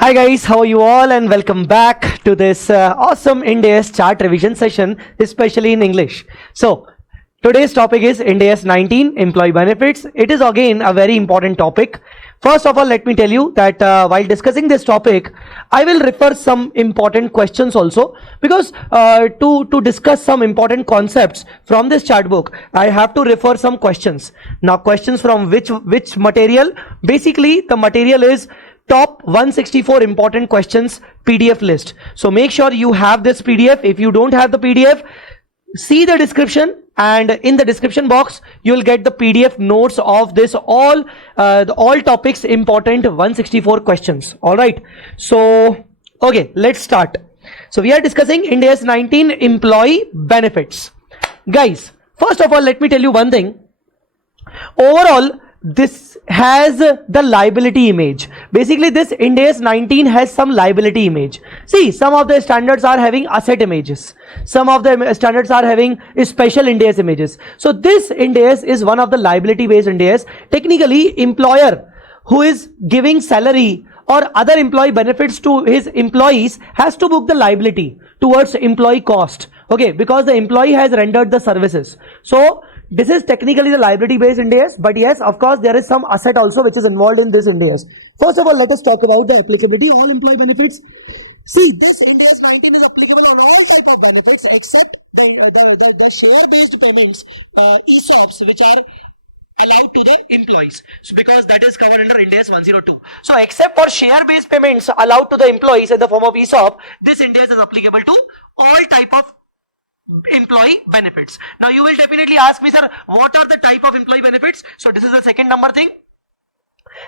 Hi guys, how are you all, and welcome back to this awesome INDAS chart revision session, especially in English. So today's topic is INDAS 19 employee benefits. It is again a very important topic. First of all, let me tell you that while discussing this topic, I will refer some important questions also, because to discuss some important concepts from this chart book, I have to refer some questions. Now, questions from which material? Basically, the material is top 164 important questions PDF list. So make sure you have this PDF. If you don't have the PDF, see the description, and in the description box you will get the PDF notes of this all topics important 164 questions. All right, so okay, let's start. So we are discussing INDAS 19 employee benefits. Guys, first of all, let me tell you one thing. Overall, this has the liability image. Basically, this INDAS 19 has some liability image. See, some of the standards are having asset images. Some of the standards are having special INDAS images. So this INDAS is one of the liability based INDAS. Technically, employer who is giving salary or other employee benefits to his employees has to book the liability towards employee cost. Okay, because the employee has rendered the services. So this is technically the liability based INDAS, but yes, of course, there is some asset also which is involved in this INDAS. First of all, let us talk about the applicability. All employee benefits. See, this INDAS 19 is applicable on all type of benefits except the share based payments, ESOPs, which are allowed to the employees. So because that is covered under INDAS 102. So except for share based payments allowed to the employees in the form of ESOP, this INDAS is applicable to all type of employee benefits. Now you will definitely ask me, sir, what are the type of employee benefits? So this is the second number thing.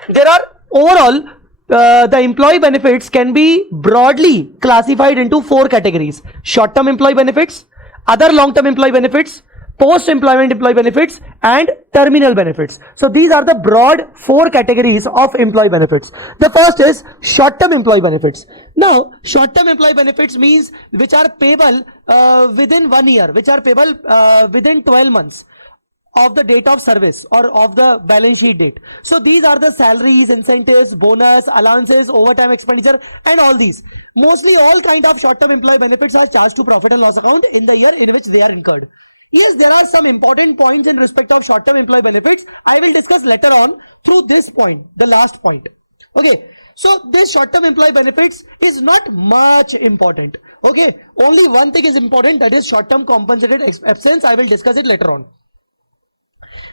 There are overall the employee benefits can be broadly classified into 4 categories: short-term employee benefits, other long-term employee benefits, post-employment employee benefits, and terminal benefits. So these are the broad 4 categories of employee benefits. The first is short-term employee benefits. Now, short-term employee benefits means which are payable within 1 year, which are payable within 12 months of the date of service or of the balance sheet date. So these are the salaries, incentives, bonus, allowances, overtime expenditure, and all these. Mostly all kind of short-term employee benefits are charged to profit and loss account in the year in which they are incurred. Yes, there are some important points in respect of short-term employee benefits. I will discuss later on through this point, the last point. Okay, so this short-term employee benefits is not much important. Okay, only one thing is important, that is short-term compensated absence. I will discuss it later on.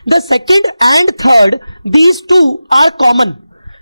The second and third, these two are common.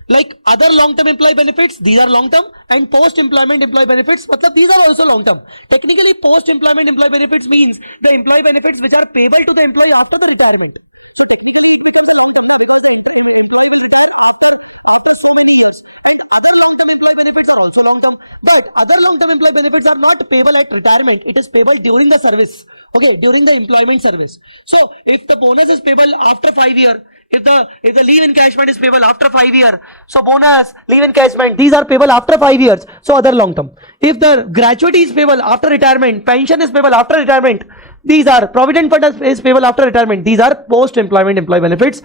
Like other long-term employee benefits, these are long-term, and post-employment employee benefits, these are also long-term. Technically, post-employment employee benefits means the employee benefits which are payable to the employee after the retirement. So technically, it becomes a long-term because the employee will retire after so many years. And other long-term employee benefits are also long-term. But other long-term employee benefits are not payable at retirement. It is payable during the service. Okay, during the employment service. So if the bonus is payable after 5 years, if the leave encashment is payable after 5 years, so bonus, leave encashment, these are payable after 5 years, so other long term. If the gratuity is payable after retirement, pension is payable after retirement, these are provident fund is payable after retirement, these are post employment employee benefits.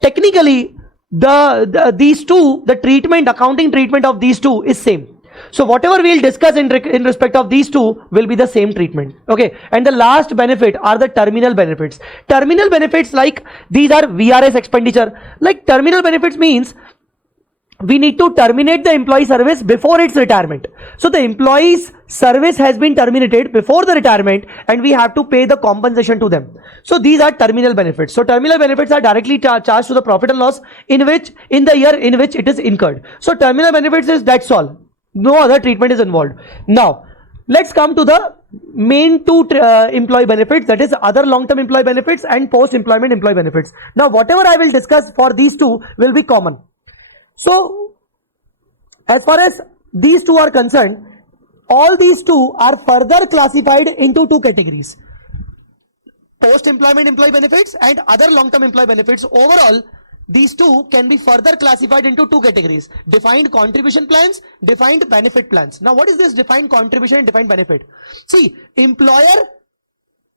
Technically, these two, the treatment, accounting treatment of these two is same. So whatever we will discuss in respect of these two will be the same treatment. Okay, and the last benefit are the terminal benefits. Terminal benefits, like these are VRS expenditure. Like terminal benefits means we need to terminate the employee service before its retirement. So the employee's service has been terminated before the retirement and we have to pay the compensation to them. So these are terminal benefits. So terminal benefits are directly charged to the profit and loss in the year in which it is incurred. So terminal benefits is, that's all. No other treatment is involved. Now, let's come to the main 2 employee benefits, that is other long-term employee benefits and post-employment employee benefits. Now, whatever I will discuss for these two will be common. So, as far as these two are concerned, all these two are further classified into 2 categories. Post-employment employee benefits and other long-term employee benefits. Overall, these two can be further classified into 2 categories: defined contribution plans, defined benefit plans. Now, what is this defined contribution and defined benefit? See, employer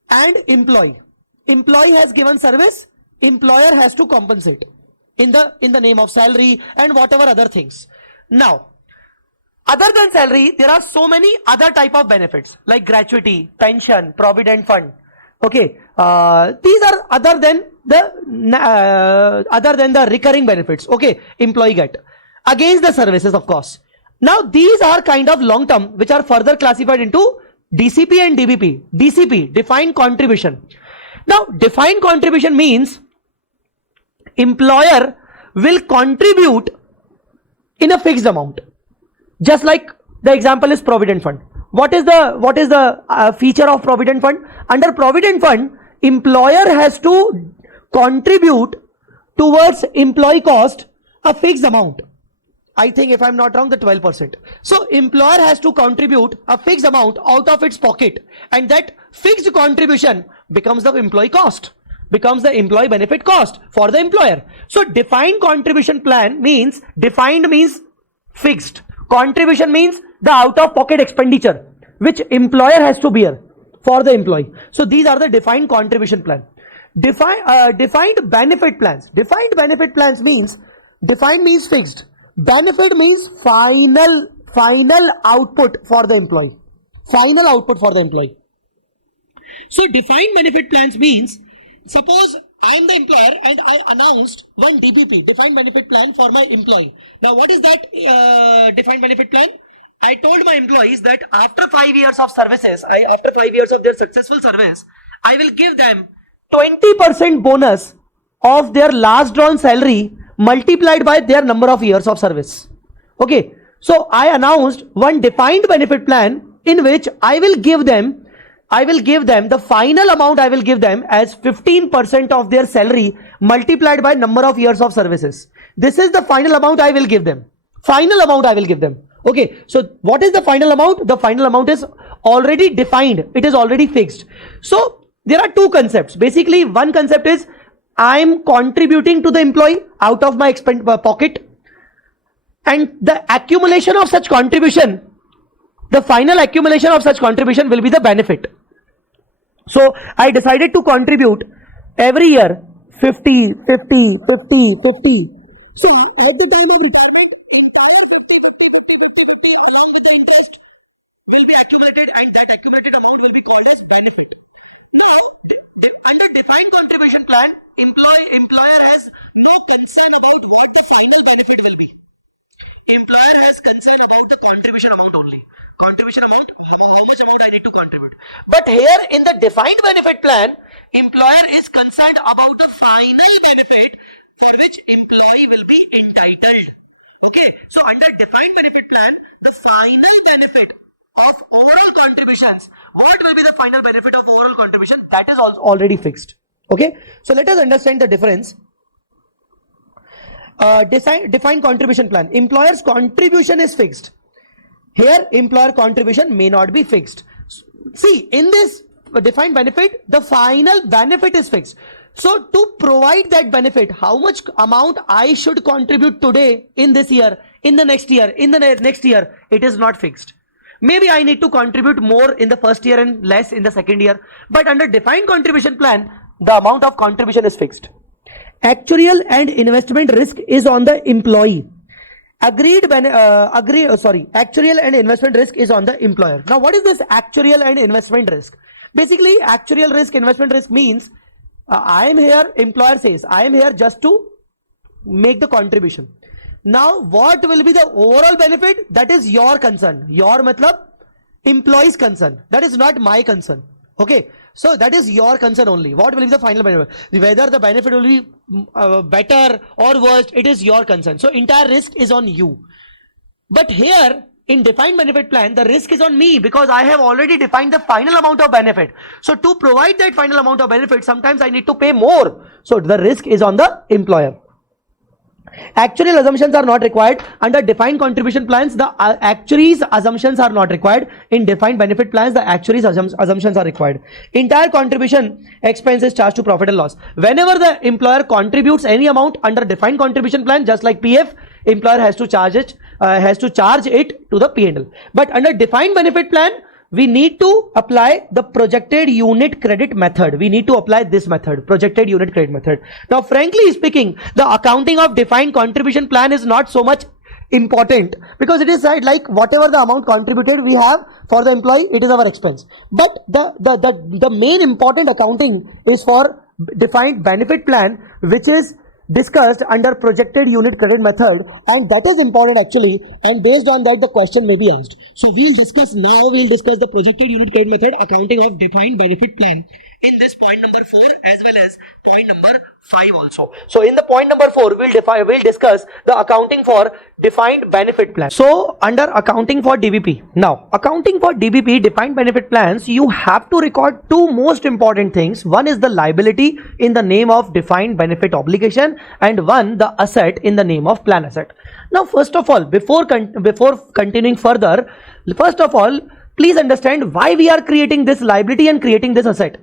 and employee. Employee has given service, employer has to compensate in the name of salary and whatever other things. Now, Other than salary, there are so many other type of benefits like gratuity, pension, provident fund. Okay, these are other than the recurring benefits. Okay, employee get against the services, of course. Now these are kind of long term, which are further classified into DCP and DBP. DCP, defined contribution. Now defined contribution means employer will contribute in a fixed amount. Just like the example is provident fund. What is the feature of provident fund? Under provident fund, employer has to contribute towards employee cost a fixed amount. I think if I'm not wrong, the 12%. So employer has to contribute a fixed amount out of its pocket, and that fixed contribution becomes the employee cost, becomes the employee benefit cost for the employer. So defined contribution plan means, defined means fixed, contribution means the out of pocket expenditure which employer has to bear for the employee. So these are the defined contribution plan. Defined benefit plans. Defined benefit plans means, defined means fixed, benefit means final output for the employee, final output for the employee. So defined benefit plans means, suppose I am the employer and I announced one DBP, defined benefit plan for my employee. Now what is that defined benefit plan? I told my employees that after 5 years of services, after 5 years of their successful service, I will give them 20% bonus of their last drawn salary multiplied by their number of years of service. Okay, so I announced one defined benefit plan in which I will give them the final amount I will give them as 15% of their salary multiplied by number of years of services. This is the final amount I will give them. Final amount I will give them. Okay, so what is the final amount? The final amount is already defined. It is already fixed. So there are two concepts. Basically, one concept is I am contributing to the employee out of my pocket, and the accumulation of such contribution, the final accumulation of such contribution will be the benefit. So I decided to contribute every year 50, 50, 50, 50. So at the time of retirement, 50 along with the interest will be accumulated, and that accumulated amount will be called as benefit. Now, under defined contribution plan, employer has no concern about what the final benefit will be. Employer has concern about the contribution amount only. Contribution amount, how much amount I need to contribute. But here in the defined benefit plan, employer is concerned about the final benefit for which employee will be entitled. Okay, so under defined benefit plan, the final benefit of overall contributions, what will be the final benefit of overall contribution? That is also already fixed. Okay, so let us understand the difference. Defined contribution plan, employer's contribution is fixed. Here employer contribution may not be fixed. See, in this defined benefit, the final benefit is fixed. So to provide that benefit, how much amount I should contribute today, in this year, in the next year, in the next year, it is not fixed. Maybe I need to contribute more in the first year and less in the second year. But under defined contribution plan, the amount of contribution is fixed. Actuarial and investment risk is on the employee. Actuarial and investment risk is on the employer. Now what is this actuarial and investment risk? Basically, actuarial risk, investment risk means I am here, employer says, I am here just to make the contribution. Now what will be the overall benefit? That is your concern. Your matlab employee's concern. That is not my concern. Okay, so that is your concern only. What will be the final benefit? Whether the benefit will be better or worse, it is your concern. So entire risk is on you. But here in defined benefit plan, the risk is on me because I have already defined the final amount of benefit. So to provide that final amount of benefit, sometimes I need to pay more. So the risk is on the employer. Actuarial assumptions are not required. Under defined contribution plans, the actuaries assumptions are not required. In defined benefit plans, the actuaries assumptions are required. Entire contribution expense is charged to profit and loss. Whenever the employer contributes any amount under defined contribution plan, just like PF, employer has to charge it to the P&L. But under defined benefit plan, we need to apply the projected unit credit method. We need to apply this method, projected unit credit method. Now, frankly speaking, the accounting of defined contribution plan is not so much important because it is right, like whatever the amount contributed we have for the employee, it is our expense. But the main important accounting is for defined benefit plan, which is discussed under projected unit credit method, and that is important actually, and based on that the question may be asked. So we'll discuss the projected unit credit method accounting of defined benefit plan in this point number 4 as well as point number 5 also. So in the point number 4 we'll discuss the accounting for defined benefit plan. So under accounting for DBP, now accounting for DBP defined benefit plans, you have to record two most important things. One is the liability in the name of defined benefit obligation, and one the asset in the name of plan asset. Now first of all, before continuing further, first of all please understand why we are creating this liability and creating this asset.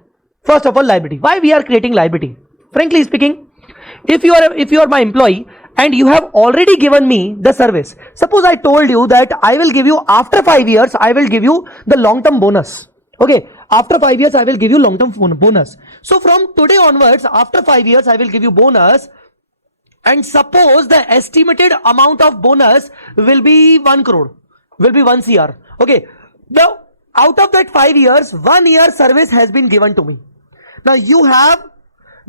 First of all, liability. Why we are creating liability? Frankly speaking, if you are my employee and you have already given me the service, suppose I told you that I will give you after 5 years, I will give you the long-term bonus. Okay, after 5 years, I will give you long-term bonus. So from today onwards, after 5 years, I will give you bonus. And suppose the estimated amount of bonus will be 1 crore, will be 1 CR. Okay, now out of that 5 years, 1 year service has been given to me. Now you have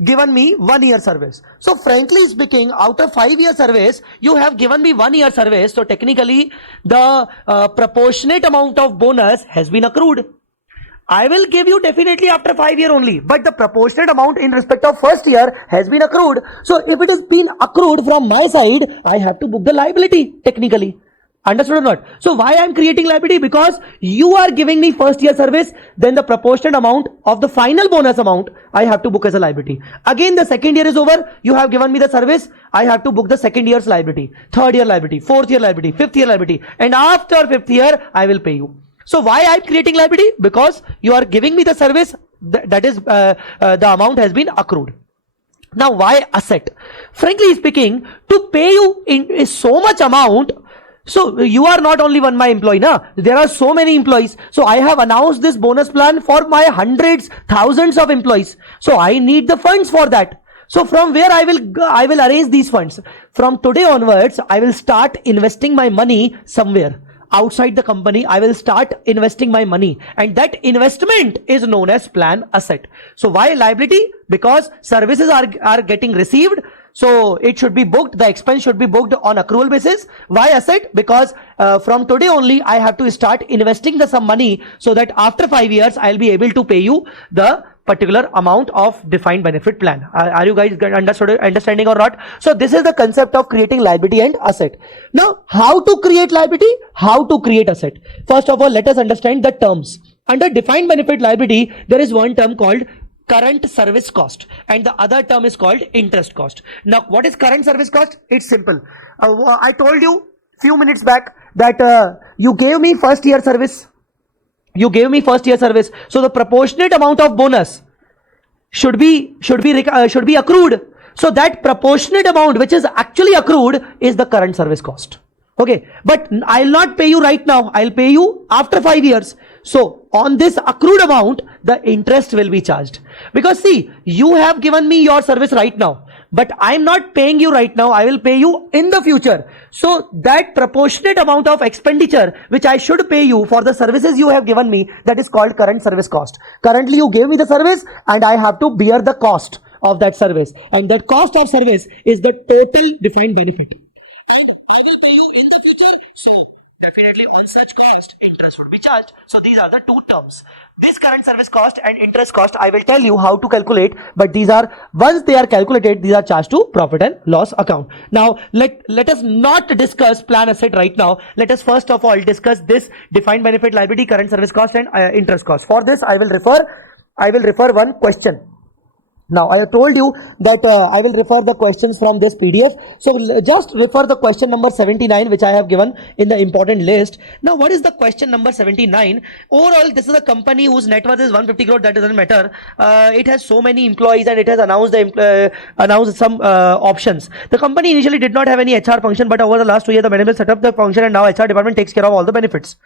given me 1 year service. So frankly speaking, out of 5 year service, you have given me 1 year service. So technically the proportionate amount of bonus has been accrued. I will give you definitely after 5 year only, but the proportionate amount in respect of first year has been accrued. So if it has been accrued from my side, I have to book the liability technically. Understood or not? So why I am creating liability? Because you are giving me first year service, then the proportionate amount of the final bonus amount I have to book as a liability. Again, the second year is over, you have given me the service, I have to book the second year's liability, third year liability, fourth year liability, fifth year liability, and after fifth year I will pay you. So why I am creating liability? Because you are giving me the service, that is the amount has been accrued. Now why asset? Frankly speaking, to pay you in so much amount. So you are not only my employee, na? There are so many employees. So I have announced this bonus plan for my hundreds, thousands of employees. So I need the funds for that. So from where I will arrange these funds. From today onwards, I will start investing my money somewhere outside the company. I will start investing my money, and that investment is known as plan asset. So why liability? Because services are getting received. So it should be booked, the expense should be booked on accrual basis. Why asset? Because from today only I have to start investing some money, so that after 5 years I'll be able to pay you the particular amount of defined benefit plan. Are you guys understanding or not? So this is the concept of creating liability and asset. Now how to create liability? How to create asset? First of all, let us understand the terms. Under defined benefit liability, there is one term called current service cost, and the other term is called interest cost. Now what is current service cost? It's simple. I told you few minutes back that you gave me first year service. So the proportionate amount of bonus should be accrued. So that proportionate amount which is actually accrued is the current service cost. Okay, but I'll not pay you right now, I'll pay you after 5 years. So on this accrued amount, the interest will be charged. Because see, you have given me your service right now, but I'm not paying you right now, I will pay you in the future. So that proportionate amount of expenditure which I should pay you for the services you have given me, that is called current service cost. Currently you gave me the service and I have to bear the cost of that service, and that cost of service is the total defined benefit, and I will pay you in the future. So definitely on such cost, interest would be charged. So these are the two terms. This current service cost and interest cost, I will tell you how to calculate, but these are, once they are calculated, these are charged to profit and loss account. Now let us not discuss plan asset right now. Let us first of all discuss this defined benefit liability, current service cost and interest cost. For this I will refer one question. Now I have told you that I will refer the questions from this PDF. So just refer the question number 79 which I have given in the important list. Now what is the question number 79? Overall, this is a company whose net worth is 150 crore. That doesn't matter. It has so many employees and it has announced some options. The company initially did not have any HR function, but over the last 2 years the management set up the function and now HR department takes care of all the benefits.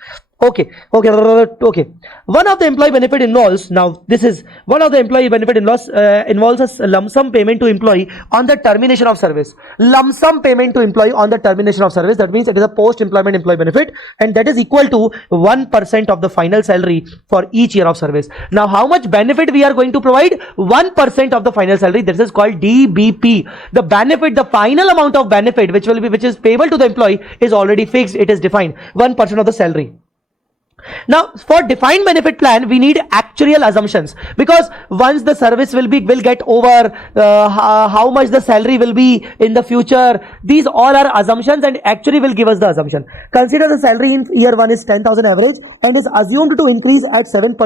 Okay. One of the employee benefit involves, now this is one of the employee benefit involves a lump sum payment to employee on the termination of service. Lump sum payment to employee on the termination of service. That means it is a post-employment employee benefit, and that is equal to 1% of the final salary for each year of service. Now, how much benefit we are going to provide? 1% of the final salary. This is called DBP. The benefit, the final amount of benefit which is payable to the employee is already fixed. It is defined. 1% of the salary. Now, for defined benefit plan, we need actuarial assumptions, because once the service will get over, how much the salary will be in the future, these all are assumptions, and actuary will give us the assumption. Consider the salary in year 1 is 10,000 average and is assumed to increase at 7%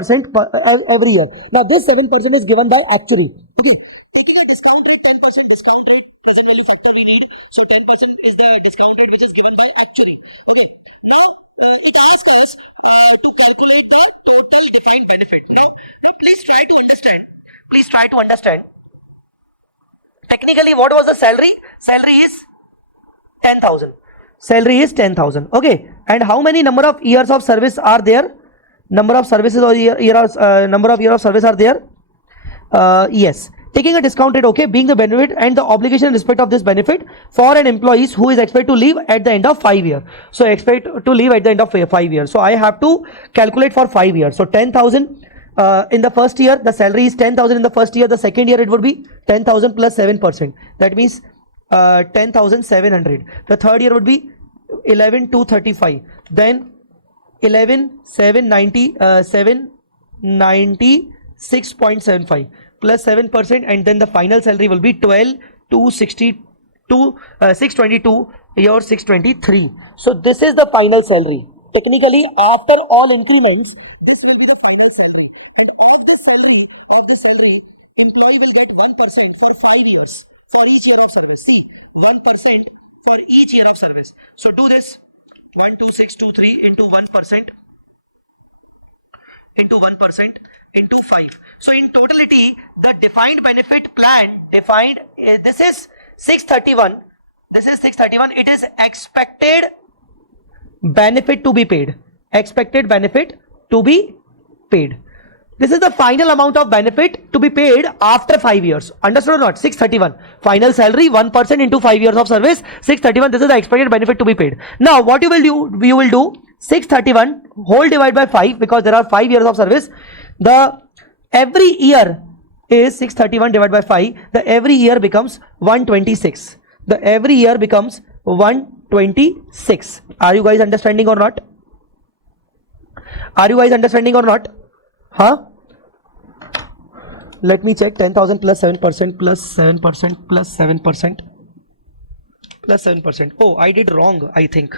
every year. Now, this 7% is given by actuary. Okay. Taking a discount rate, 10% discount rate is a only factor we need. So 10% is the discount rate which is given by actuary. Okay. Now, it asks us to calculate the total defined benefit. Now please try to understand. Technically, what was the salary? Salary is 10,000. Okay. And how many number of years of service are there? Number of services or number of years of service are there? Yes. Taking a discount rate, okay, being the benefit and the obligation in respect of this benefit for an employee who is expected to leave at the end of 5 years. So expect to leave at the end of 5 years. So I have to calculate for 5 years. So 10,000 in the first year, the salary is 10,000 in the first year. The second year it would be 10,000 plus 7%. That means 10,700. The third year would be 11,235. Then 796.75 plus 7%, and then the final salary will be 12,622 or 623. So this is the final salary. Technically, after all increments, this will be the final salary. And of this salary, employee will get 1% for 5 years for each year of service. See, 1% for each year of service. So do this: 12623 into 1%. Into 1% into 5. So in totality, the defined benefit plan this is 631. It is expected benefit to be paid. This is the final amount of benefit to be paid after 5 years. Understood or not? 631. Final salary, 1% into 5 years of service. 631. This is the expected benefit to be paid. Now, what you will do? You will do 631 whole divided by 5, because there are 5 years of service. The every year is 631 divided by 5. The every year becomes 126. Are you guys understanding or not? Huh? Let me check. 10,000 plus 7% plus 7% plus 7% plus 7%. Oh, I did wrong, I think.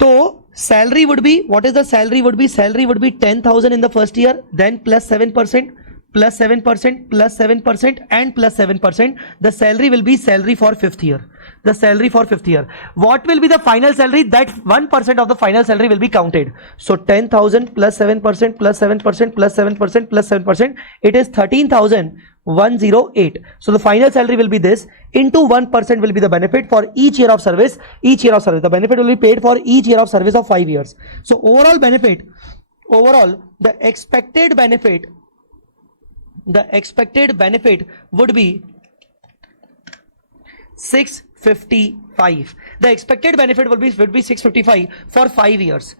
So salary would be, what is the salary would be? Salary would be 10,000 in the first year, then plus 7%, plus 7%, plus 7%, and plus 7%. The salary will be salary for 5th year. What will be the final salary? That 1% of the final salary will be counted. So 10,000 plus 7%, plus 7%, plus 7%, plus 7%. It is 13,108. So the final salary will be this. Into 1% will be the benefit for each year of service. The benefit will be paid for each year of service of 5 years. So overall, the expected benefit would be 655. The expected benefit would be 655 for 5 years.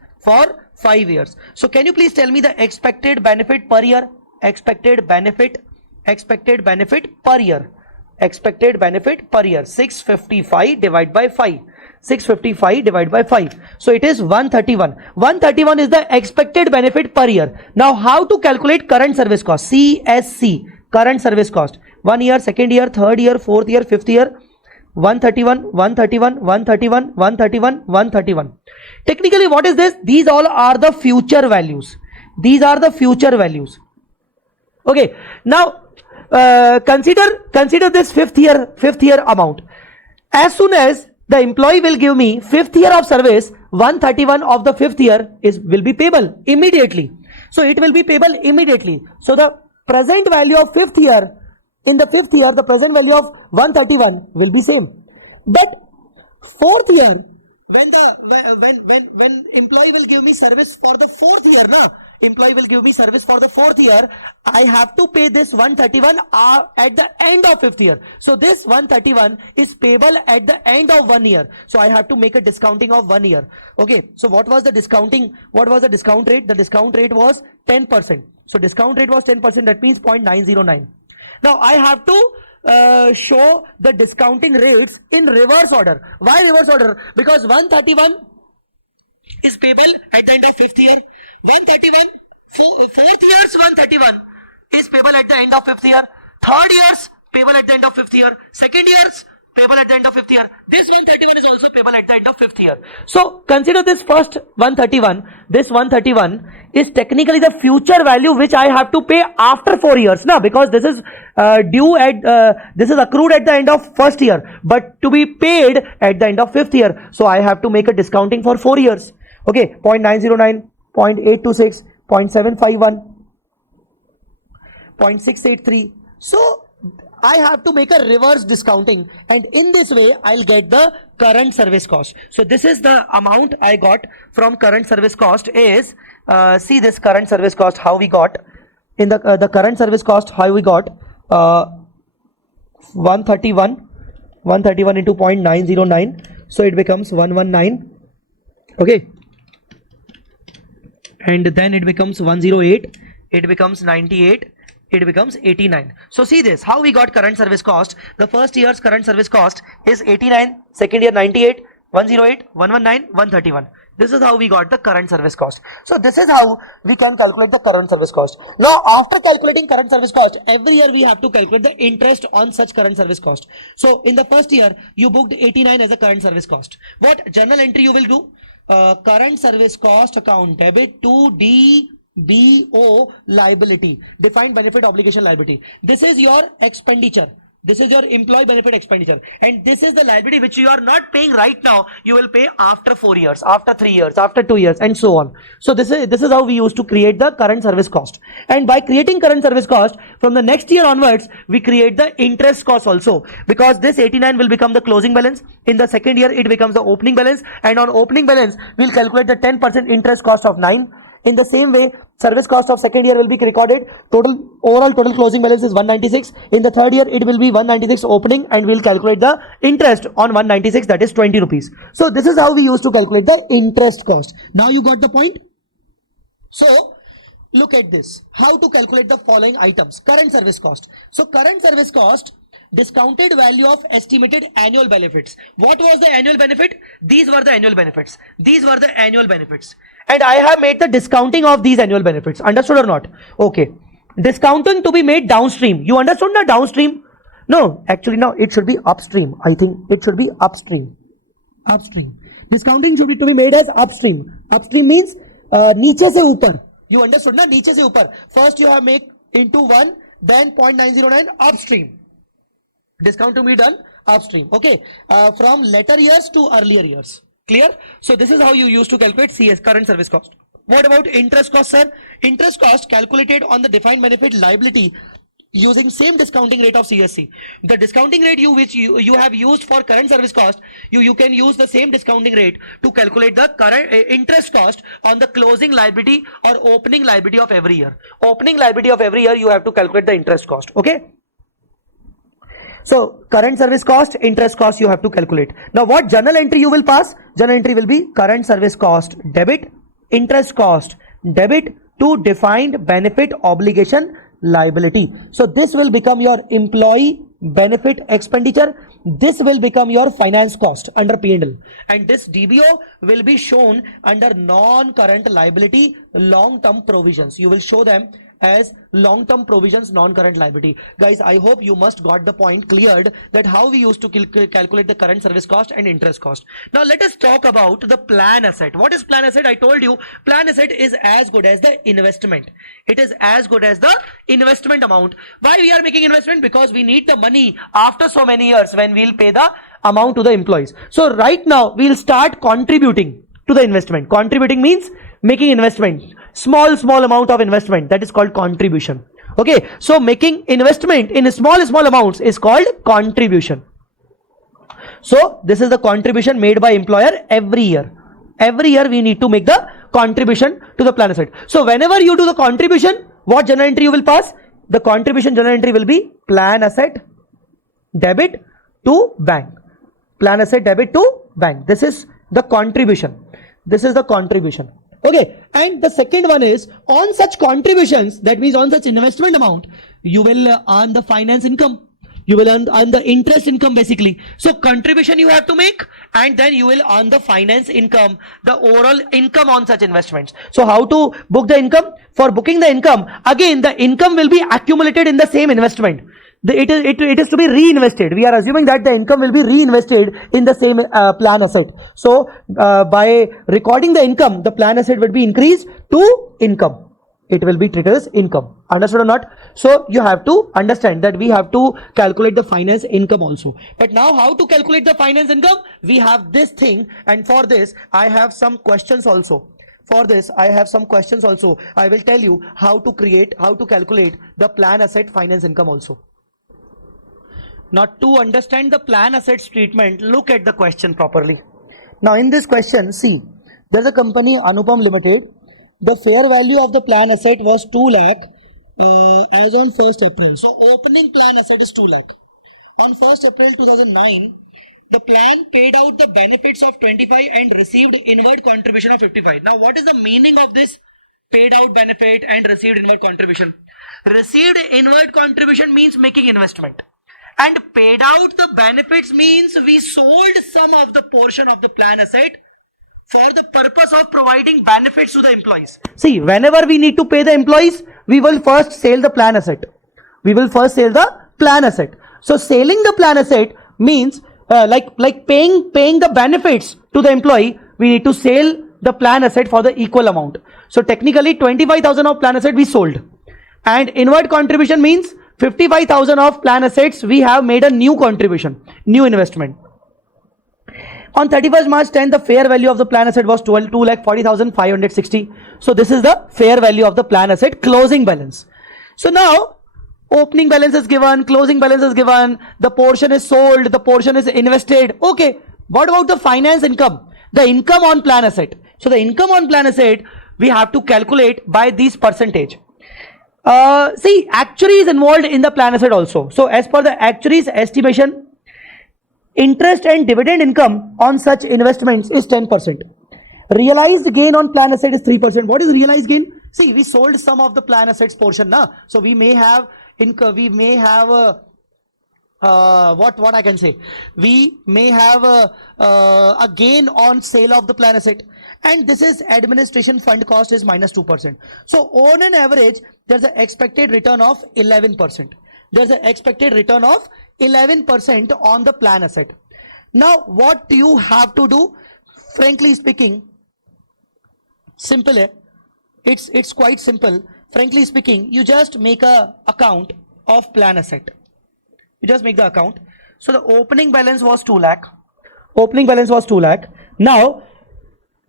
So can you please tell me the expected benefit per year? Expected benefit per year. 655 divided by 5. So it is 131. 131 is the expected benefit per year. Now, how to calculate current service cost? CSC, current service cost. 1 year, 2nd year, 3rd year, 4th year, 5th year. 131. Technically, what is this? These all are the future values. Okay. Now, consider this fifth year amount. As soon as the employee will give me fifth year of service, 131 of the fifth year will be payable immediately. So it will be payable immediately. So the present value of fifth year, in the fifth year, the present value of 131 will be same. But fourth year, when employee will give me service for the fourth year, employee will give me service for the fourth year, I have to pay this 131 at the end of fifth year. So this 131 is payable at the end of 1 year. So I have to make a discounting of 1 year. Okay. So what was the discounting? What was the discount rate? The discount rate was 10%. So discount rate was 10%. That means 0.909. Now I have to show the discounting rates in reverse order. Why reverse order? Because 131 is payable at the end of fifth year. 131, fourth year's 131 is payable at the end of fifth year. Third year's payable at the end of fifth year. Second year's payable at the end of fifth year. This 131 is also payable at the end of fifth year. So consider this first 131. This 131 is technically the future value which I have to pay after 4 years. Now, because this is this is accrued at the end of first year, but to be paid at the end of fifth year. So I have to make a discounting for 4 years. Okay, 0.909, 0.826, 0.751, 0.683. So I have to make a reverse discounting, and in this way I'll get the current service cost. So this is the amount I got from current service cost is, see this current service cost, how we got, in the current service cost, how we got 131 into 0.909, so it becomes 119, okay, and then it becomes 108, it becomes 98, it becomes 89. So see this, how we got current service cost. The first year's current service cost is 89, second year 98, 108, 119, 131. This is how we got the current service cost. So this is how we can calculate the current service cost. Now after calculating current service cost, every year we have to calculate the interest on such current service cost. So in the first year you booked 89 as a current service cost. What journal entry you will do? Current service cost account debit to DBO liability, defined benefit obligation liability. This is your expenditure. This is your employee benefit expenditure, and this is the liability which you are not paying right now. You will pay after 4 years, after 3 years, after 2 years, and so on. So this is how we used to create the current service cost. And by creating current service cost, from the next year onwards, we create the interest cost also, because this 89 will become the closing balance. In the second year, it becomes the opening balance, and on opening balance, we'll calculate the 10% interest cost of 9. In the same way, service cost of second year will be recorded. Overall total closing balance is 196. In the third year, it will be 196 opening, and we'll calculate the interest on 196, that is 20 rupees. So this is how we used to calculate the interest cost. Now you got the point? So look at this, how to calculate the following items. Current service cost. So current service cost, discounted value of estimated annual benefits. What was the annual benefit? These were the annual benefits. These were the annual benefits. And I have made the discounting of these annual benefits. Understood or not? Okay. Discounting to be made downstream. You understood the downstream? No, actually no, it should be upstream. I think it should be upstream. Upstream. Discounting should be to be made as upstream. Upstream means नीचे से ऊपर. You understood ना? नीचे से ऊपर. First you have make into 1, then 0.909 upstream. Discount to be done upstream. Okay. From later years to earlier years. Clear? So this is how you used to calculate CS, current service cost. What about interest cost, sir? Interest cost calculated on the defined benefit liability using same discounting rate of CSC. The discounting rate which you have used for current service cost, you can use the same discounting rate to calculate the current interest cost on the closing liability or opening liability of every year. Opening liability of every year, you have to calculate the interest cost. Okay. So current service cost, interest cost you have to calculate. Now what journal entry you will pass? Journal entry will be current service cost debit, interest cost debit to defined benefit obligation liability. So this will become your employee benefit expenditure. This will become your finance cost under P&L, and this DBO will be shown under non-current liability long-term provisions. You will show them as long-term provisions non-current liability. Guys, I hope you must got the point cleared that how we used to calculate the current service cost and interest cost. Now let us talk about the plan asset. What is plan asset? I told you plan asset is as good as the investment. It is as good as the investment amount. Why we are making investment? Because we need the money after so many years when we'll pay the amount to the employees. So right now we'll start contributing to the investment. Contributing means making investment, small amount of investment, that is called contribution. Okay, so making investment in small amounts is called contribution. So this is the contribution made by employer every year. Every year we need to make the contribution to the plan asset. So whenever you do the contribution, what journal entry you will pass? The contribution journal entry will be plan asset debit to bank. Plan asset debit to bank. This is the contribution. This is the contribution. Okay, and the second one is on such contributions, that means on such investment amount, you will earn the finance income. You will earn the interest income basically. So contribution you have to make, and then you will earn the finance income, the overall income on such investments. So how to book the income? For booking the income, again the income will be accumulated in the same investment. It is to be reinvested. We are assuming that the income will be reinvested in the same plan asset. So by recording the income, the plan asset will be increased to income. It will be treated as income. Understood or not? So you have to understand that we have to calculate the finance income also. But now how to calculate the finance income? We have this thing, and for this I have some questions also. For this I have some questions also. I will tell you how to calculate the plan asset finance income also. Now to understand the plan assets treatment, look at the question properly. Now in this question, see, there's a company Anupam Limited. The fair value of the plan asset was 2 lakh as on 1st April. So opening plan asset is 2 lakh. On 1st April 2009, the plan paid out the benefits of 25 and received inward contribution of 55. Now what is the meaning of this paid out benefit and received inward contribution? Received inward contribution means making investment. And paid out the benefits means we sold some of the portion of the plan asset for the purpose of providing benefits to the employees. See, whenever we need to pay the employees, we will first sell the plan asset. We will first sell the plan asset. So selling the plan asset means like paying the benefits to the employee, we need to sell the plan asset for the equal amount. So technically 25,000 of plan asset we sold. And inward contribution means 55,000 of plan assets, we have made a new contribution, new investment. On 31st March 10, the fair value of the plan asset was 2,40,560. So this is the fair value of the plan asset closing balance. So now opening balance is given, closing balance is given, the portion is sold, the portion is invested. Okay, what about the finance income? The income on plan asset. So the income on plan asset we have to calculate by this percentage. See, actuary is involved in the plan asset also. So as per the actuary's estimation, interest and dividend income on such investments is 10%. Realized gain on plan asset is 3%. What is realized gain? See, we sold some of the plan assets portion now. So we may have income, we may have what I can say. We may have a gain on sale of the plan asset. And this is administration fund cost is minus 2%. So on an average, there's an expected return of 11%. There's an expected return of 11% on the plan asset. Now, what do you have to do? Frankly speaking, simple. It's quite simple. Frankly speaking, you just make a account of plan asset. You just make the account. So the opening balance was 2 lakh. Opening balance was 2 lakh. Now,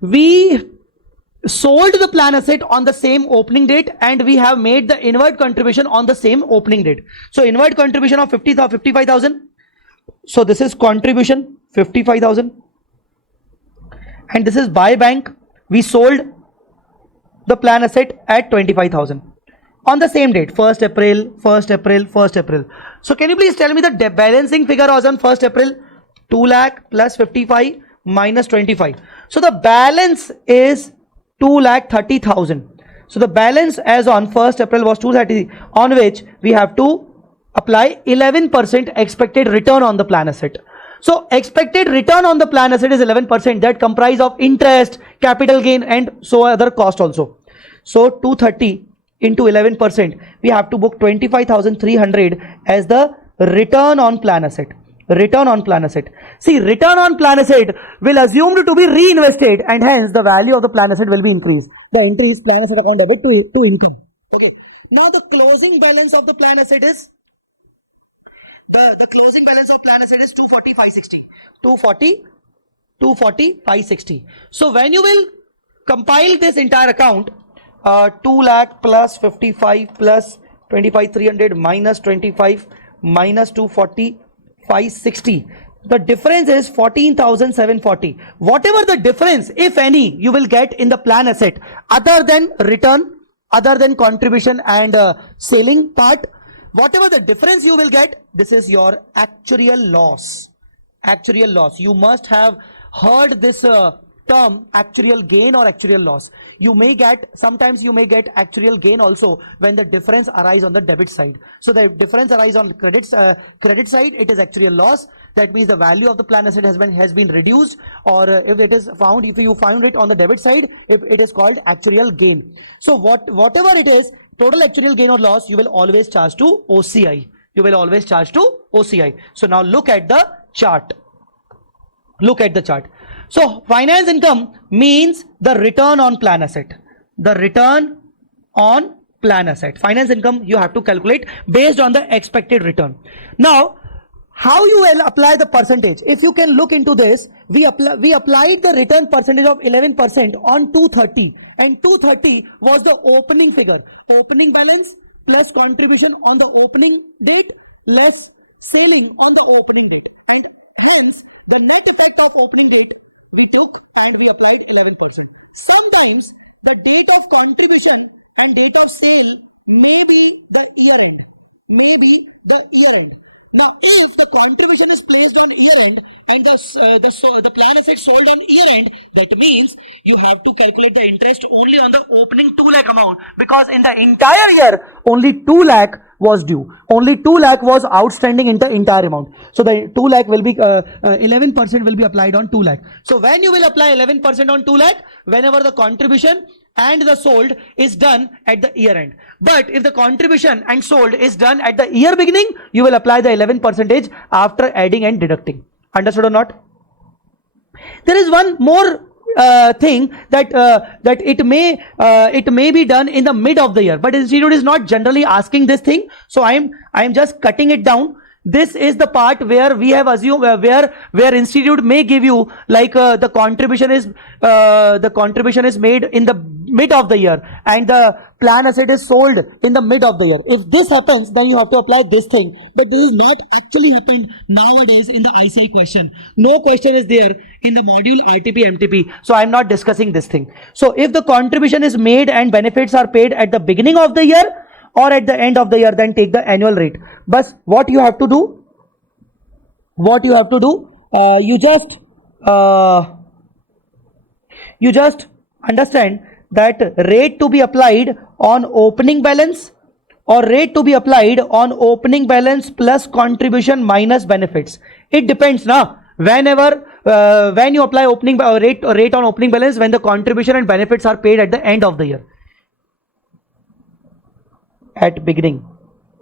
we sold the plan asset on the same opening date and we have made the inward contribution on the same opening date. So inward contribution of 55,000. So this is contribution 55,000. And this is buy bank. We sold the plan asset at 25,000 on the same date, 1st April, 1st April, 1st April. So can you please tell me the balancing figure was on 1st April? 2 lakh plus 55 minus 25. So the balance is 2,30,000. So the balance as on 1st April was 230, on which we have to apply 11% expected return on the plan asset. So expected return on the plan asset is 11%. That comprise of interest, capital gain and so other cost also. So 230 into 11%, we have to book 25,300 as the return on plan asset. Return on plan asset. See, return on plan asset will assumed to be reinvested, and hence the value of the plan asset will be increased. The entry is plan asset account debit to income. Okay. Now the closing balance of the plan asset is the closing balance of plan asset is 240,560. 240,560. So when you will compile this entire account, 2 lakh plus 55 plus 25,300 minus 25 minus 240,560. The difference is 14,740. Whatever the difference, if any, you will get in the plan asset, other than return, other than contribution and selling part, whatever the difference you will get, this is your actuarial loss. Actuarial loss. You must have heard this term, actuarial gain or actuarial loss. You may get, sometimes you may get actuarial gain also when the difference arise on the debit side. So the difference arise on credit side, it is actuarial loss. That means the value of the plan asset has been reduced, or if it is found, if you found it on the debit side, if it is called actuarial gain. So whatever it is, total actuarial gain or loss, you will always charge to OCI. You will always charge to OCI. So now look at the chart. Look at the chart. So finance income means the return on plan asset. The return on plan asset. Finance income you have to calculate based on the expected return. Now, how you will apply the percentage? If you can look into this, we applied the return percentage of 11% on 230, and 230 was the opening figure. Opening balance plus contribution on the opening date less selling on the opening date, and hence the net effect of opening date we took and we applied 11%. Sometimes the date of contribution and date of sale may be the year end. Now, if the contribution is placed on year end and the plan asset sold on year end, that means you have to calculate the interest only on the opening 2 lakh amount, because in the entire year only 2 lakh was due. Only 2 lakh was outstanding in the entire amount. So the 2 lakh will be 11% will be applied on 2 lakh. So when you will apply 11% on 2 lakh, whenever the contribution and the sold is done at the year end. But if the contribution and sold is done at the year beginning, you will apply the 11% after adding and deducting. Understood or not? There is one more thing that it may be done in the mid of the year, but institute is not generally asking this thing. So I am just cutting it down. This is the part where we have assumed where institute may give you like the contribution is made in the mid of the year and the plan asset is sold in the mid of the year. If this happens, then you have to apply this thing. But this is not actually happened nowadays in the ICI question. No question is there in the module RTP MTP. So I am not discussing this thing. So if the contribution is made and benefits are paid at the beginning of the year or at the end of the year, then take the annual rate. But what you have to do, you just understand that rate to be applied on opening balance or rate to be applied on opening balance plus contribution minus benefits. It depends now. Whenever when you apply opening rate on opening balance, when the contribution and benefits are paid at the end of the year, at beginning.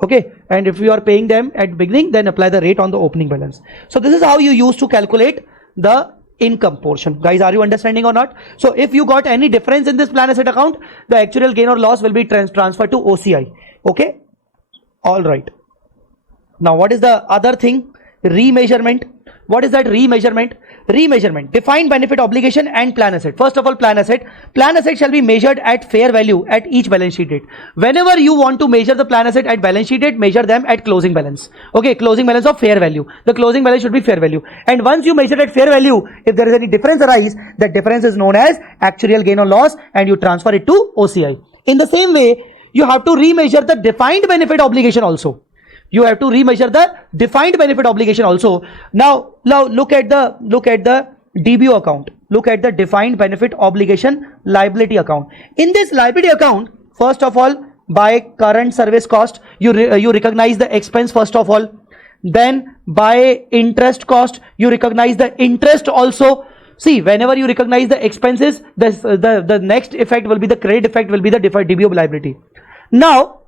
Okay, and if you are paying them at beginning, then apply the rate on the opening balance. So this is how you use to calculate the income portion. Guys, are you understanding or not? So if you got any difference in this plan asset account, the actuarial gain or loss will be transferred to OCI. Okay, all right. Now what is the other thing? Remeasurement. What is that remeasurement? Remeasurement. Defined benefit obligation and plan asset. First of all, plan asset. Plan asset shall be measured at fair value at each balance sheet date. Whenever you want to measure the plan asset at balance sheet date, measure them at closing balance. Okay, closing balance of fair value. The closing balance should be fair value. And once you measure at fair value, if there is any difference arise, that difference is known as actuarial gain or loss, and you transfer it to OCI. In the same way, you have to remeasure the defined benefit obligation also. You have to remeasure the defined benefit obligation also. Now look at the DBO account. Look at the defined benefit obligation liability account. In this liability account, first of all, by current service cost, you recognize the expense first of all. Then by interest cost, you recognize the interest also. See, whenever you recognize the expenses, the next effect will be the credit effect will be the deferred DBO liability. Now,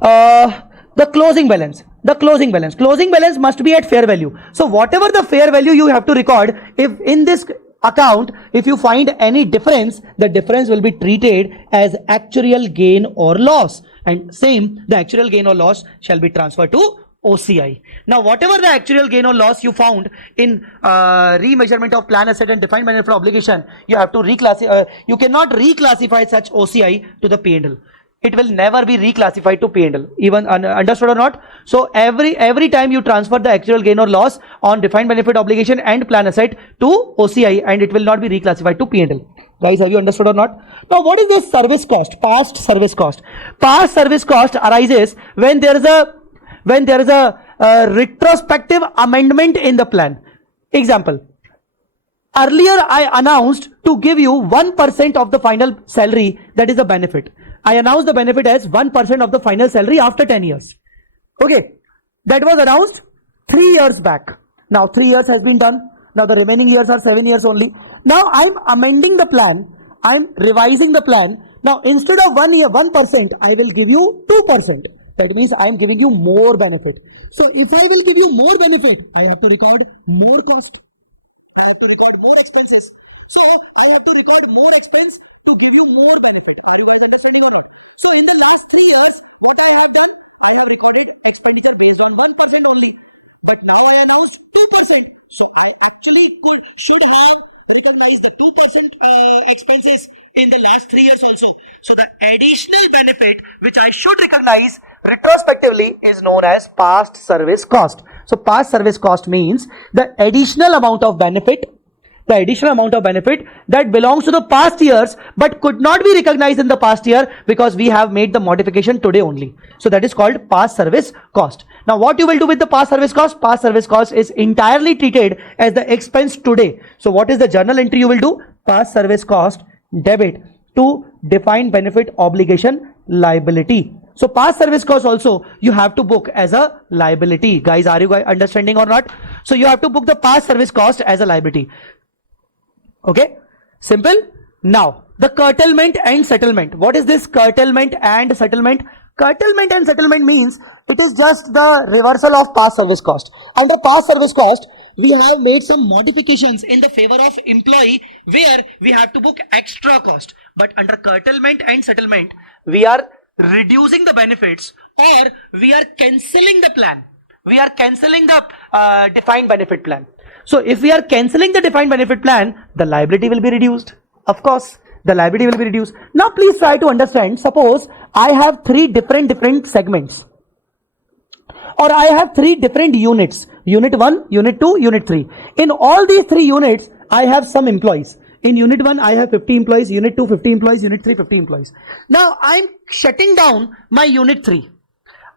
the closing balance. Closing balance must be at fair value. So whatever the fair value you have to record, if in this account, if you find any difference, the difference will be treated as actuarial gain or loss. And same, the actuarial gain or loss shall be transferred to OCI. Now, whatever the actuarial gain or loss you found in remeasurement of plan asset and defined benefit obligation, you have to reclassify. You cannot reclassify such OCI to the P&L. It will never be reclassified to P&L. Even understood or not? So every time you transfer the actuarial gain or loss on defined benefit obligation and plan asset to OCI, and it will not be reclassified to P&L. Guys, have you understood or not? Now, what is this service cost? Past service cost. Past service cost arises when there is a retrospective amendment in the plan. Example. Earlier, I announced to give you 1% of the final salary, that is the benefit. I announced the benefit as 1% of the final salary after 10 years. Okay, that was announced 3 years back. Now 3 years has been done. Now the remaining years are 7 years only. Now I'm amending the plan. I'm revising the plan. Now instead of 1%, I will give you 2%. That means I'm giving you more benefit. So if I will give you more benefit, I have to record more cost. I have to record more expenses. So I have to record more expense to give you more benefit. Are you guys understanding or not? So in the last 3 years, what I have done? I have recorded expenditure based on 1% only. But now I announced 2%. So I actually should have recognized the 2% expenses in the last 3 years also. So the additional benefit which I should recognize retrospectively is known as past service cost. So past service cost means the additional amount of benefit that belongs to the past years but could not be recognized in the past year because we have made the modification today only. So that is called past service cost. Now what you will do with the past service cost? Past service cost is entirely treated as the expense today. So what is the journal entry you will do? Past service cost debit to defined benefit obligation liability. So past service cost also you have to book as a liability. Guys, are you guys understanding or not? So you have to book the past service cost as a liability. Okay, simple. Now the curtailment and settlement. What is this curtailment and settlement? Curtailment and settlement means it is just the reversal of past service cost. Under past service cost, we have made some modifications in the favor of employee where we have to book extra cost. But under curtailment and settlement, we are reducing the benefits or we are cancelling the plan. We are cancelling the defined benefit plan. So if we are cancelling the defined benefit plan, the liability will be reduced. Of course, the liability will be reduced. Now please try to understand. Suppose I have three different segments, or I have three different units. Unit 1, Unit 2, Unit 3. In all these three units, I have some employees. In Unit 1, I have 50 employees. Unit 2, 50 employees. Unit 3, 50 employees. Now I'm shutting down my Unit 3.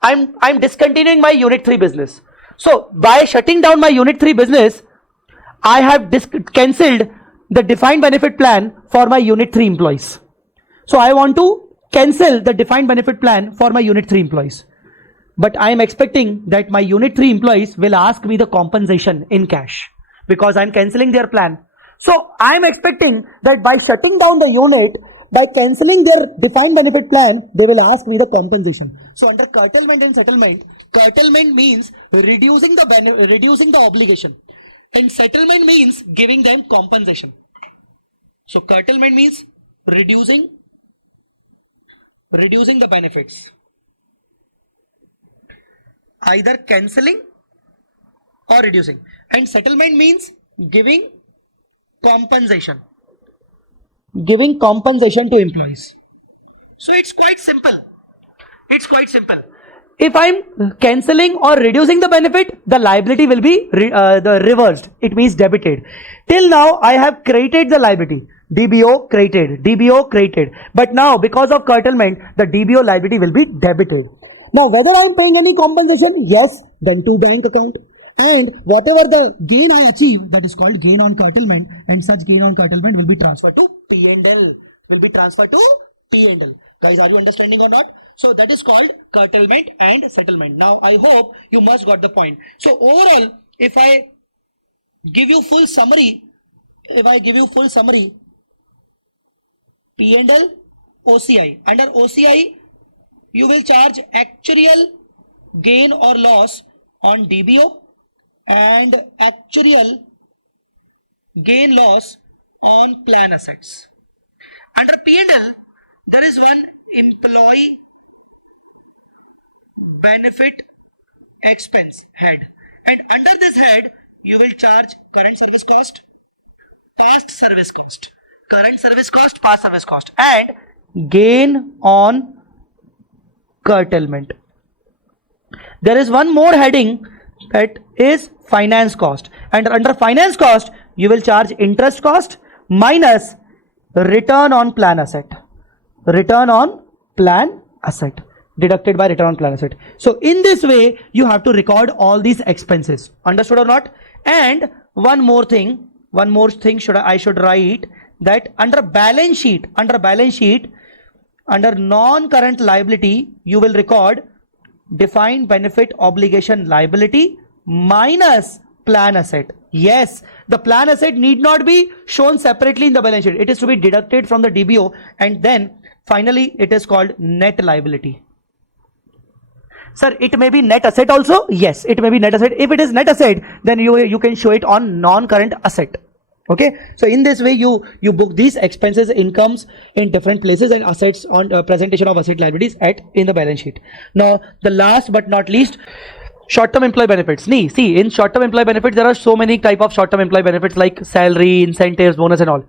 I'm discontinuing my Unit 3 business. So by shutting down my Unit 3 business, I have cancelled the defined benefit plan for my Unit 3 employees. So I want to cancel the defined benefit plan for my Unit 3 employees. But I am expecting that my Unit 3 employees will ask me the compensation in cash because I am cancelling their plan. So I am expecting that by shutting down the unit, by cancelling their defined benefit plan, they will ask me the compensation. So under curtailment and settlement, curtailment means reducing the obligation. And settlement means giving them compensation. So curtailment means reducing the benefits, either cancelling or reducing. And settlement means giving compensation to employees. So it's quite simple. If I'm cancelling or reducing the benefit, the liability will be reversed. It means debited. Till now, I have created the liability. DBO created. But now, because of curtailment, the DBO liability will be debited. Now, whether I am paying any compensation, yes, then to bank account. And whatever the gain I achieve, that is called gain on curtailment, and such gain on curtailment will be transferred to P&L. Guys, are you understanding or not? So that is called curtailment and settlement. Now I hope you must got the point. So overall, if I give you full summary, P&L, OCI. Under OCI, you will charge actuarial gain or loss on DBO and actuarial gain loss on plan assets. Under P&L, there is one employee benefit expense head, and under this head you will charge current service cost, past service cost, current service cost, past service cost, and gain on curtailment. There is one more heading, that is finance cost, and under finance cost you will charge interest cost minus return on plan asset, return on plan asset, deducted by return on plan asset. So in this way you have to record all these expenses. Understood or not? And one more thing I should write, that under balance sheet, under non-current liability, you will record defined benefit obligation liability minus plan asset. Yes, the plan asset need not be shown separately in the balance sheet. It is to be deducted from the DBO, and then finally it is called net liability. Sir, it may be net asset also? Yes, it may be net asset. If it is net asset, then you can show it on non-current asset. Okay, so in this way you book these expenses, incomes in different places, and assets on presentation of asset liabilities in the balance sheet. Now the last but not least, short-term employee benefits. See, in short-term employee benefits there are so many type of short-term employee benefits like salary, incentives, bonus and all.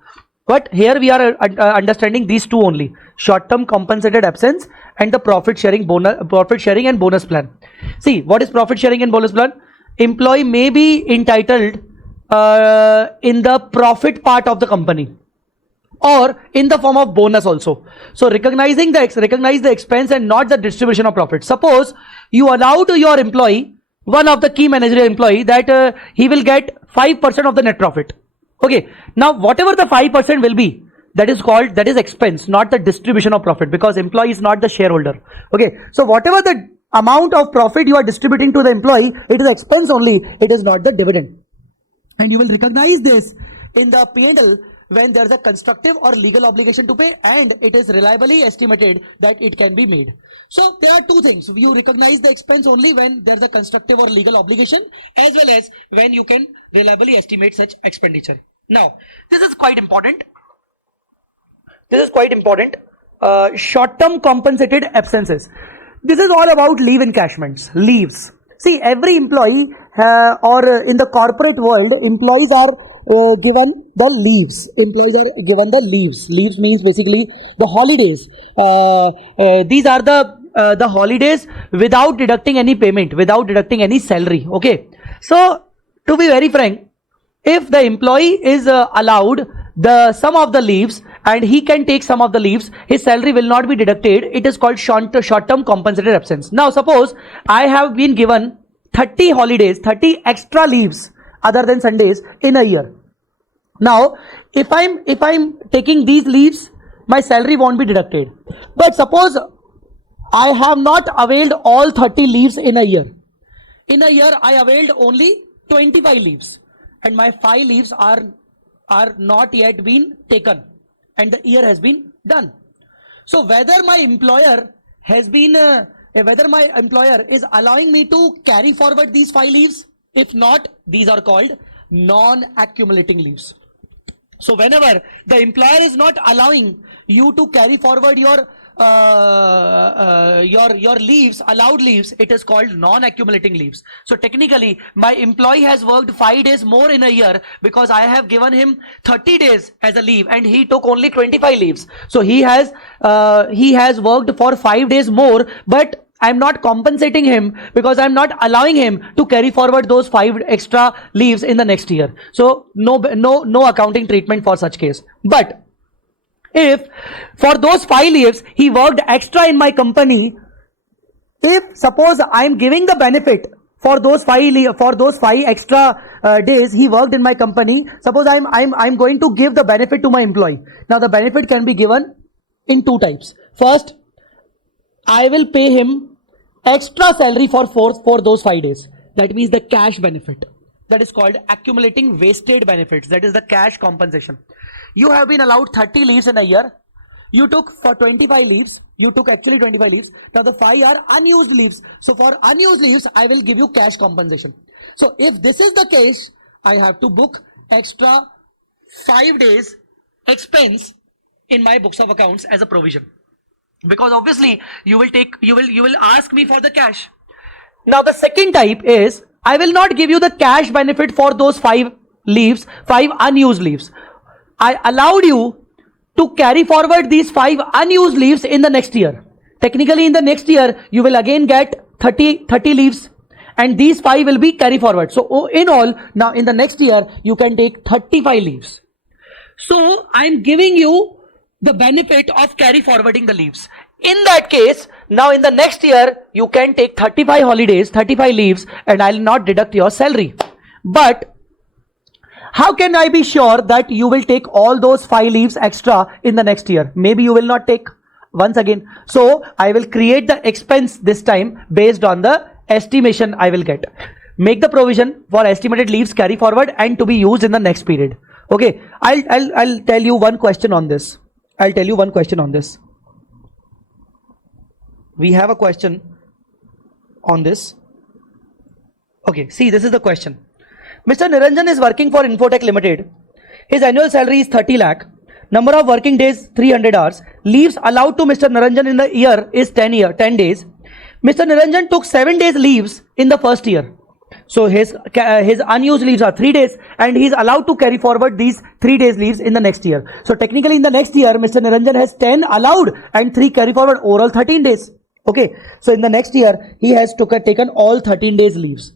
But here we are understanding these two only: short-term compensated absence and the profit sharing and bonus plan. See, what is profit sharing and bonus plan? Employee may be entitled in the profit part of the company or in the form of bonus also. So recognize the expense and not the distribution of profit. Suppose you allow to your employee, one of the key managerial employee, that he will get 5% of the net profit. Okay, now whatever the 5% will be, that is expense, not the distribution of profit, because employee is not the shareholder. Okay, so whatever the amount of profit you are distributing to the employee, it is expense only, it is not the dividend. And you will recognize this in the P&L when there is a constructive or legal obligation to pay and it is reliably estimated that it can be made. So there are two things: you recognize the expense only when there is a constructive or legal obligation, as well as when you can reliably estimate such expenditure. Now this is quite important. Short-term compensated absences. This is all about leave encashments, leaves. See, every employee or in the corporate world, employees are given the leaves. Leaves means basically the holidays. These are the holidays without deducting any payment, without deducting any salary. Okay. So to be very frank, if the employee is allowed some of the leaves and he can take some of the leaves, his salary will not be deducted. It is called short-term compensated absence. Now suppose I have been given 30 holidays, 30 extra leaves other than Sundays in a year. Now if I'm taking these leaves, my salary won't be deducted. But suppose I have not availed all 30 leaves in a year. In a year I availed only 25 leaves and my 5 leaves are not yet been taken and the year has been done. So whether my employer is allowing me to carry forward these 5 leaves, if not, these are called non-accumulating leaves. So whenever the employer is not allowing you to carry forward your leaves, allowed leaves, it is called non-accumulating leaves. So technically my employee has worked 5 days more in a year because I have given him 30 days as a leave and he took only 25 leaves. So he has worked for 5 days more, but I'm not compensating him because I'm not allowing him to carry forward those 5 extra leaves in the next year. So no accounting treatment for such case. But if for those 5 leaves he worked extra in my company, if suppose I'm giving the benefit for those 5 extra days he worked in my company, suppose I'm going to give the benefit to my employee. Now the benefit can be given in 2 types. First, I will pay him extra salary for those 5 days. That means the cash benefit. That is called accumulating wasted benefits. That is the cash compensation. You have been allowed 30 leaves in a year. you took for 25 leaves. You took actually 25 leaves. Now the 5 are unused leaves. So for unused leaves, I will give you cash compensation. So if this is the case, I have to book extra 5 days expense in my books of accounts as a provision, because obviously you will ask me for the cash. Now the second type is, I will not give you the cash benefit for those 5 leaves, 5 unused leaves. I allowed you to carry forward these 5 unused leaves in the next year. Technically in the next year you will again get 30 leaves, and these 5 will be carry forward. So in all, now in the next year you can take 35 leaves. So I'm giving you the benefit of carry forwarding the leaves. In that case, now in the next year you can take 35 holidays, 35 leaves, and I'll not deduct your salary. But how can I be sure that you will take all those 5 leaves extra in the next year? Maybe you will not take once again. So I will create the expense this time based on the estimation I will get. Make the provision for estimated leaves carry forward and to be used in the next period. Okay, I'll tell you one question on this. We have a question on this. Okay, see, this is the question. Mr. Niranjan is working for Infotech Limited. His annual salary is 30 lakh. Number of working days 300 hours. Leaves allowed to Mr. Niranjan in the year is 10 days. Mr. Niranjan took 7 days leaves in the first year. So his unused leaves are 3 days, and he is allowed to carry forward these 3 days leaves in the next year. So technically in the next year, Mr. Niranjan has 10 allowed and 3 carry forward, overall 13 days. Okay, so in the next year, he has taken all 13 days leaves.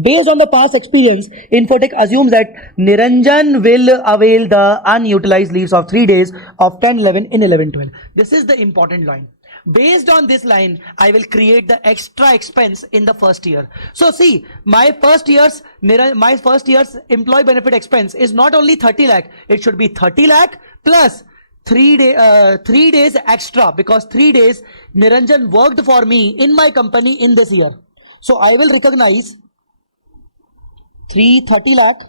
Based on the past experience, Infotech assumes that Niranjan will avail the unutilized leaves of 3 days of 10-11 in 11-12. This is the important line. Based on this line, I will create the extra expense in the first year. So see, my first year's employee benefit expense is not only 30 lakh, it should be 30 lakh plus 3 days extra, because 3 days Niranjan worked for me in my company in this year. So I will recognize 30 lakh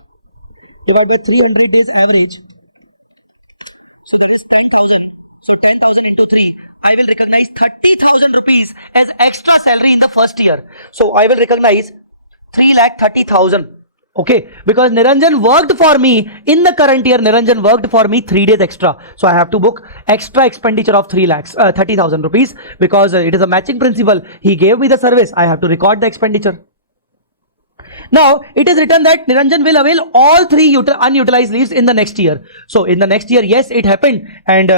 divided by 300 days average. So that is 10,000. So 10,000 into 3. I will recognize 30,000 rupees as extra salary in the first year. So I will recognize 3,30,000. Okay, because Niranjan worked for me in the current year. Niranjan worked for me 3 days extra. So I have to book extra expenditure of 30,000 rupees, because it is a matching principle. He gave me the service. I have to record the expenditure. Now it is written that Niranjan will avail all 3 unutilized leaves in the next year. So in the next year, yes, it happened, and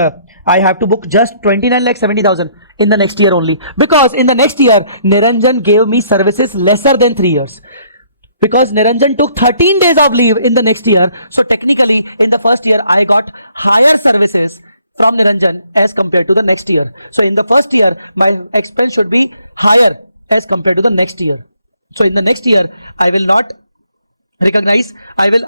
I have to book just 29,70,000 in the next year only, because in the next year Niranjan gave me services lesser than 3 years. Because Niranjan took 13 days of leave in the next year, so technically in the first year I got higher services from Niranjan as compared to the next year. So in the first year my expense should be higher as compared to the next year. So in the next year I will not recognize, I will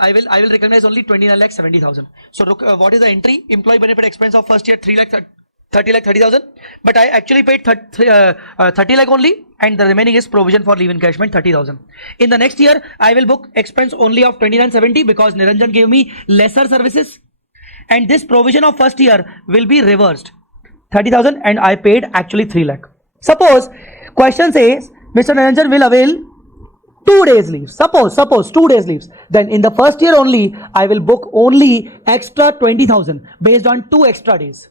recognize only 29,70,000. So look, what is the entry? Employee benefit expense of first year 30,30,000, but I actually paid 30 lakh only, and the remaining is provision for leave encashment 30,000. In the next year I will book expense only of 29,70 because Niranjan gave me lesser services, and this provision of first year will be reversed 30,000, and I paid actually 3 lakh. Suppose question says Mr. Niranjan will avail 2 days leaves. Suppose 2 days leaves. Then in the first year only, I will book only extra 20,000 based on 2 extra days.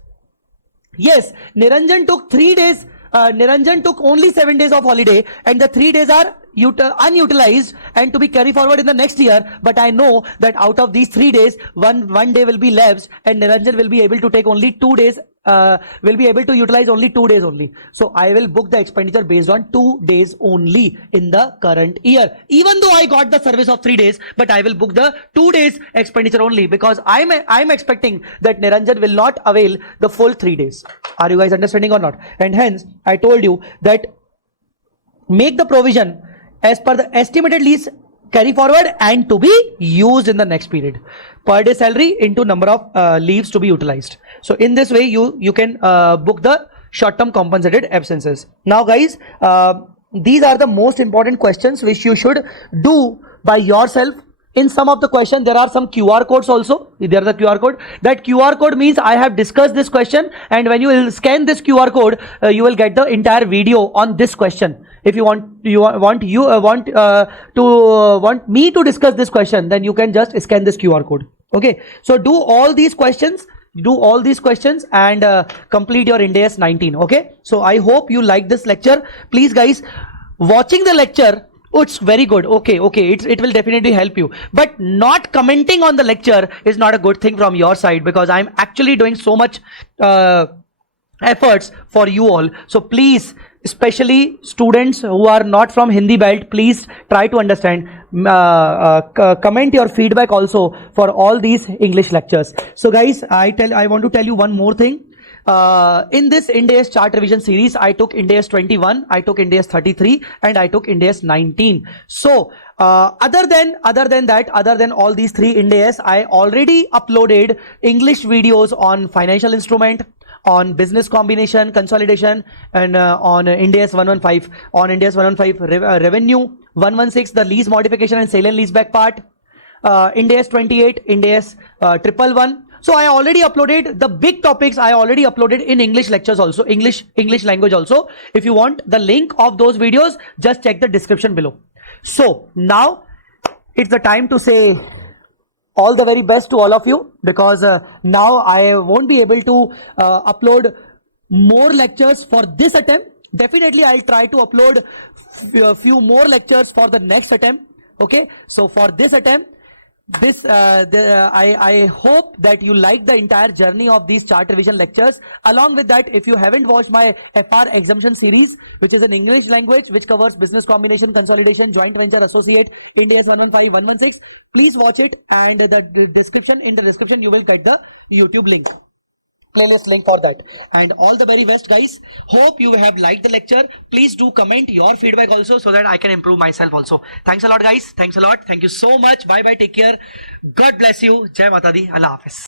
Yes, Niranjan took 3 days. Niranjan took only 7 days of holiday, and the 3 days are unutilized and to be carry forward in the next year. But I know that out of these 3 days, one day will be lapsed, and Niranjan will be able to take only 2 days. Will be able to utilize only 2 days only. So I will book the expenditure based on 2 days only in the current year. Even though I got the service of 3 days, but I will book the 2 days expenditure only, because I'm expecting that Niranjan will not avail the full 3 days. Are you guys understanding or not? And hence I told you that make the provision as per the estimated lease carry forward and to be used in the next period. Per day salary into number of leaves to be utilized. So in this way you can book the short-term compensated absences. Now guys, these are the most important questions which you should do by yourself in some of the question there are some QR codes also. There is a QR code. That QR code means I have discussed this question, and when you will scan this QR code, you will get the entire video on this question. If you want me to discuss this question, then you can just scan this QR code. Okay, so do all these questions and complete your INDAS 19. Okay, so I hope you like this lecture. Please guys, watching the lecture, oh, it's very good. Okay, it will definitely help you. But not commenting on the lecture is not a good thing from your side, because I'm actually doing so much efforts for you all. So please, especially students who are not from Hindi belt, please try to understand. Comment your feedback also for all these English lectures. So guys, I want to tell you one more thing. In this INDAS chart revision series, I took INDAS 21, I took INDAS 33, and I took INDAS 19. So other than all these three INDAS, I already uploaded English videos on financial instrument, on business combination, consolidation, and on INDAS 115, on INDAS 115 revenue, 116 the lease modification and sale and leaseback part, INDAS 28, INDAS 111. So I already uploaded the big topics. I already uploaded in English lectures also, English language also. If you want the link of those videos, just check the description below. So now it's the time to say all the very best to all of you, because now I won't be able to upload more lectures for this attempt. Definitely I'll try to upload a few more lectures for the next attempt. Okay, so for this attempt, I hope that you like the entire journey of these chart revision lectures. Along with that, if you haven't watched my FR exemption series, which is an English language which covers business combination, consolidation, joint venture, associate, INDAS 115, 116, please watch it, and in the description you will get the YouTube link, playlist link for that. And all the very best guys. Hope you have liked the lecture. Please do comment your feedback also, so that I can improve myself also. Thanks a lot guys. Thanks a lot. Thank you so much. Bye bye. Take care. God bless you. Jai Mata Di. Allah Hafiz.